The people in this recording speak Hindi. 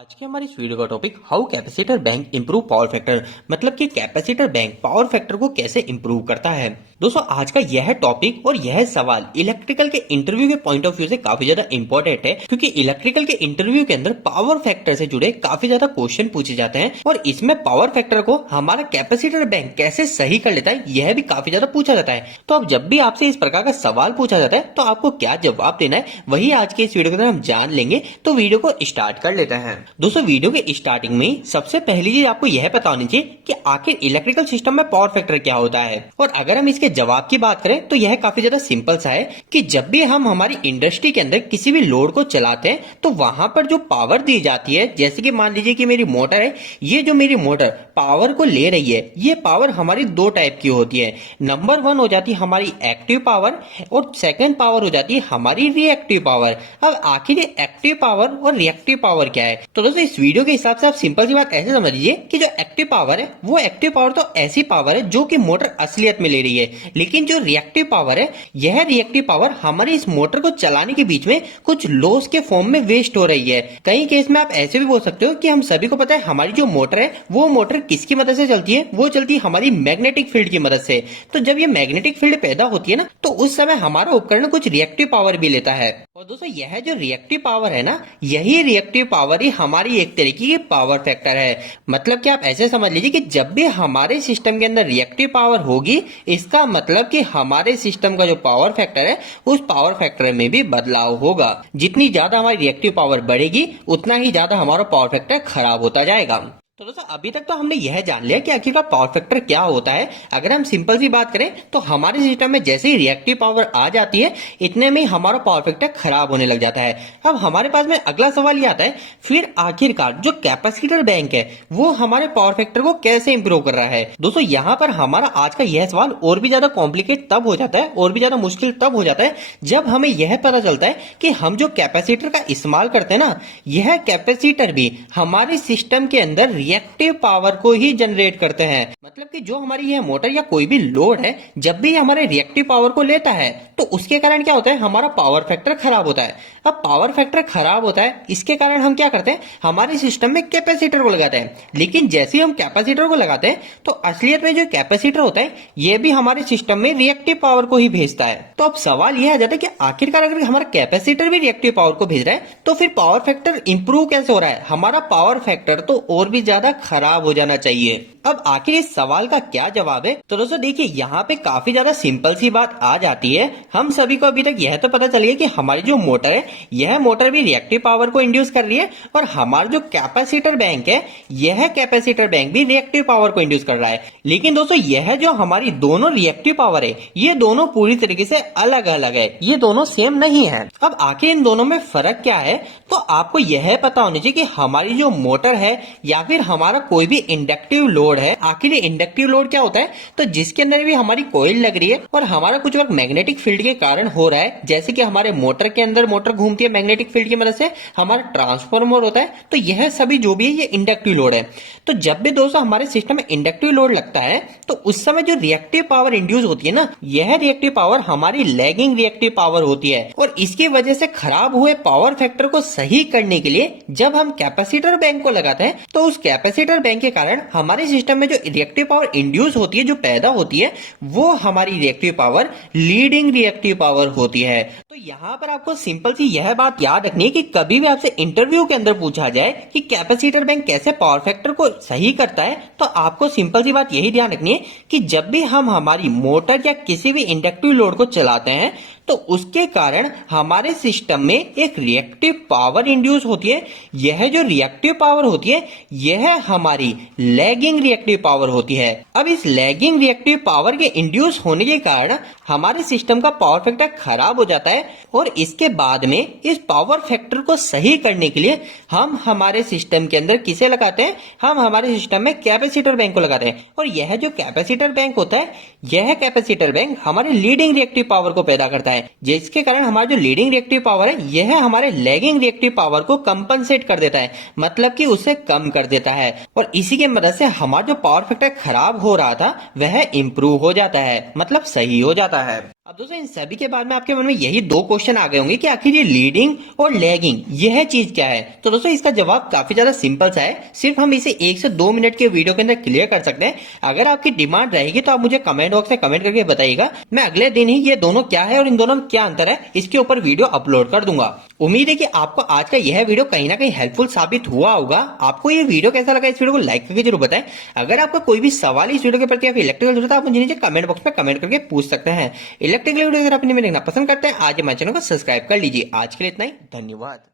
आज के हमारी इस वीडियो का topic how capacitor bank improve power factor, मतलब कि कैपेसिटर बैंक पावर फैक्टर को कैसे इंप्रूव करता है। दोस्तों आज का यह टॉपिक और यह सवाल इलेक्ट्रिकल के इंटरव्यू के पॉइंट ऑफ व्यू से काफी ज्यादा इंपॉर्टेंट है, क्योंकि इलेक्ट्रिकल के इंटरव्यू के अंदर पावर फैक्टर से जुड़े काफी ज्यादा क्वेश्चन पूछे जाते हैं और इसमें पावर फैक्टर को हमारा कैपेसिटर बैंक कैसे सही कर लेता है यह भी काफी ज्यादा पूछा जाता है। तो अब जब भी आपसे इस प्रकार का सवाल पूछा जाता है तो आपको क्या जवाब देना है वही आज के इस वीडियो के अंदर हम जान लेंगे। तो वीडियो को स्टार्ट कर लेते हैं। दोस्तों वीडियो के स्टार्टिंग में सबसे पहली चीज आपको यह पता होनी चाहिए कि आखिर इलेक्ट्रिकल सिस्टम में पावर फैक्टर क्या होता है। और अगर हम इसके जवाब की बात करें तो यह काफी ज्यादा सिंपल सा है कि जब भी हम हमारी इंडस्ट्री के अंदर किसी भी लोड को चलाते हैं तो वहां पर जो पावर दी जाती है, जैसे कि मान लीजिए कि मेरी मोटर है, ये जो मेरी मोटर पावर को ले रही है, ये पावर हमारी दो टाइप की होती है। नंबर 1 हो जाती है हमारी एक्टिव पावर और सेकंड पावर हो जाती है हमारी रिएक्टिव पावर। अब आखिर ये एक्टिव पावर और रिएक्टिव पावर क्या है? तो दोस्तों इस वीडियो के हिसाब से आप सिंपल सी बात ऐसे समझ लीजिए कि जो एक्टिव पावर है वो एक्टिव पावर तो ऐसी पावर है जो कि मोटर असलियत में ले रही है, लेकिन जो रिएक्टिव पावर है यह रिएक्टिव पावर हमारी इस मोटर को चलाने के बीच में कुछ लॉस के फॉर्म में वेस्ट हो रही है। कई केस में आप ऐसे भी बोल सकते हो कि हम सभी को पता है हमारी जो मोटर है वो मोटर किसकी मदद से चलती है, वो चलती है हमारी मैग्नेटिक फील्ड की मदद से। तो जब ये मैग्नेटिक फील्ड पैदा होती है ना तो उस समय हमारा उपकरण कुछ रिएक्टिव पावर भी लेता है। और दोस्तों यह जो रिएक्टिव पावर है ना, यही रिएक्टिव पावर ही हमारी एक तरीके की पावर फैक्टर है। मतलब कि आप ऐसे समझ लीजिए कि जब भी हमारे सिस्टम के अंदर रिएक्टिव पावर होगी इसका मतलब कि हमारे सिस्टम का जो पावर फैक्टर है उस पावर फैक्टर में भी बदलाव होगा। जितनी ज्यादा हमारी रिएक्टिव पावर बढ़ेगी उतना ही ज्यादा हमारा पावर फैक्टर खराब होता जाएगा। तो दोस्तों अभी तक तो हमने यह जान लिया कि आखिरकार पावर फैक्टर क्या होता है। अगर हम सिंपल सी बात करें तो हमारे सिस्टम में जैसे ही रिएक्टिव पावर आ जाती है इतने में ही हमारा पावर फैक्टर खराब होने लग जाता है। अब हमारे पास में अगला सवाल ये आता है, फिर आखिरकार जो कैपेसिटर बैंक है वो हमारे पावर फैक्टर को कैसे इंप्रूव कर रहा है। दोस्तों यहाँ पर हमारा आज का यह सवाल और भी ज्यादा कॉम्प्लिकेट तब हो जाता है और भी ज्यादा मुश्किल तब हो जाता है जब हमें यह पता चलता है कि हम जो कैपेसिटर का इस्तेमाल करते हैं ना, यह कैपेसिटर भी हमारे सिस्टम के अंदर रिएक्टिव पावर को ही जनरेट करते हैं। मतलब कि जो हमारी यह मोटर या कोई भी लोड है जब भी हमारे रिएक्टिव पावर को लेता है तो उसके कारण क्या होता है, हमारा पावर फैक्टर खराब होता है। अब पावर फैक्टर खराब होता है इसके कारण हम क्या करते हैं, हमारे सिस्टम में कैपेसिटर को लगाते हैं। लेकिन जैसे ही हम कैपेसिटर को लगाते हैं तो असलियत में जो कैपेसिटर होता है यह भी हमारे सिस्टम में रिएक्टिव पावर को ही भेजता है। तो अब सवाल यह आ जाता है कि आखिरकार अगर हमारा कैपेसिटर भी रिएक्टिव पावर को भेज रहा है तो फिर पावर फैक्टर इंप्रूव कैसे हो रहा है? हमारा पावर फैक्टर तो और भी ज्यादा खराब हो जाना चाहिए। अब आखिर इस सवाल का क्या जवाब है? तो दोस्तों देखिए यहाँ पे काफी ज्यादा सिंपल सी बात आ जाती है। हम सभी को अभी तक यह तो पता चल गया कि हमारी जो मोटर है यह मोटर भी रिएक्टिव पावर को इंड्यूस कर रही है और हमारा जो कैपेसिटर बैंक है यह कैपेसिटर बैंक भी रिएक्टिव पावर को इंड्यूस कर रहा है। लेकिन दोस्तों यह जो हमारी दोनों रिएक्टिव पावर है ये दोनों पूरी तरीके से अलग अलग है, ये दोनों सेम नहीं है। अब आखिर इन दोनों में फर्क क्या है? तो आपको यह पता होना चाहिए कि हमारी जो मोटर है या फिर हमारा कोई भी इंडक्टिव लोड है, आखिर इंडक्टिव लोड क्या होता है? तो जिसके अंदर भी हमारी कॉइल लग रही है और हमारा कुछ वर्क मैग्नेटिक फील्ड के कारण हो रहा है, जैसे कि हमारे मोटर के अंदर मोटर घूमती है मैग्नेटिक फील्ड की मदद से, हमारा ट्रांसफार्मर होता है, तो यह सभी जो भी है ये इंडक्टिव लोड है। तो जब भी दोस्तों हमारे सिस्टम में इंडक्टिव लोड लगता है तो उस समय जो रिएक्टिव पावर इंड्यूस होती है ना, यह रिएक्टिव पावर हमारी लैगिंग रिएक्टिव पावर होती है। और इसकी वजह से खराब हुए पावर फैक्टर को सही करने के लिए जब हम कैपेसिटर बैंक को लगाते हैं तो उस कैपेसिटर बैंक के कारण हमारे सिस्टम में जो रिएक्टिव पावर इंड्यूस होती है, जो पैदा होती है, वो हमारी reactive power leading reactive power होती है। तो यहाँ पर आपको सिंपल सी यह बात याद रखनी है कि कभी भी आपसे इंटरव्यू के अंदर पूछा जाए कि कैपेसिटर बैंक कैसे पावर फैक्टर को सही करता है तो आपको सिंपल सी बात यही ध्यान रखनी है कि जब भी हम हमारी मोटर या किसी भी इंडक्टिव लोड को चलाते हैं तो उसके कारण हमारे सिस्टम में एक रिएक्टिव पावर इंड्यूस होती है। यह जो रिएक्टिव पावर होती है यह हमारी लैगिंग रिएक्टिव पावर होती है। अब इस लैगिंग रिएक्टिव पावर के इंड्यूस होने के कारण हमारे सिस्टम का पावर फैक्टर खराब हो जाता है और इसके बाद में इस पावर फैक्टर को सही करने के लिए हम हमारे सिस्टम के अंदर किसे लगाते हैं? हम हमारे सिस्टम में कैपेसिटर बैंक को लगाते हैं। और यह जो कैपेसिटर बैंक होता है यह कैपेसिटर बैंक हमारे लीडिंग रिएक्टिव पावर को पैदा करता है, जिसके कारण हमारा जो लीडिंग रिएक्टिव पावर है यह हमारे लैगिंग रिएक्टिव पावर को कंपनसेट कर देता है, मतलब कि उसे कम कर देता है। और इसी के मदद से हमारा जो पावर फैक्टर खराब हो रहा था वह इंप्रूव हो जाता है, मतलब सही हो जाता है। अब दोस्तों इन सभी के बाद में आपके मन में यही दो क्वेश्चन आ गए होंगे कि आखिर ये लीडिंग और लैगिंग यह चीज क्या है। तो दोस्तों इसका जवाब काफी ज्यादा सिंपल सा है, सिर्फ हम इसे 1 से 2 मिनट के वीडियो के अंदर क्लियर कर सकते हैं। अगर आपकी डिमांड रहेगी तो आप मुझे कमेंट बॉक्स में कमेंट करके बताइएगा, मैं अगले दिन ही ये दोनों क्या है और इन दोनों में क्या अंतर है इसके ऊपर वीडियो अपलोड कर दूंगा। उम्मीद है कि आपको आज का यह वीडियो कहीं ना कहीं हेल्पफुल साबित हुआ होगा। आपको ये वीडियो कैसा लगा, इस वीडियो को लाइक करके जरूर बताएं। अगर आपका कोई भी सवाल इस वीडियो के प्रति या फिर इलेक्ट्रिकल जरूरत है, आप मुझे नीचे कमेंट बॉक्स में कमेंट करके पूछ सकते हैं। इलेक्ट्रिकल वीडियो अगर आप देखना पसंद करते हैं, आज हमारे चैनल को सब्सक्राइब कर लीजिए। आज के लिए इतना ही, धन्यवाद।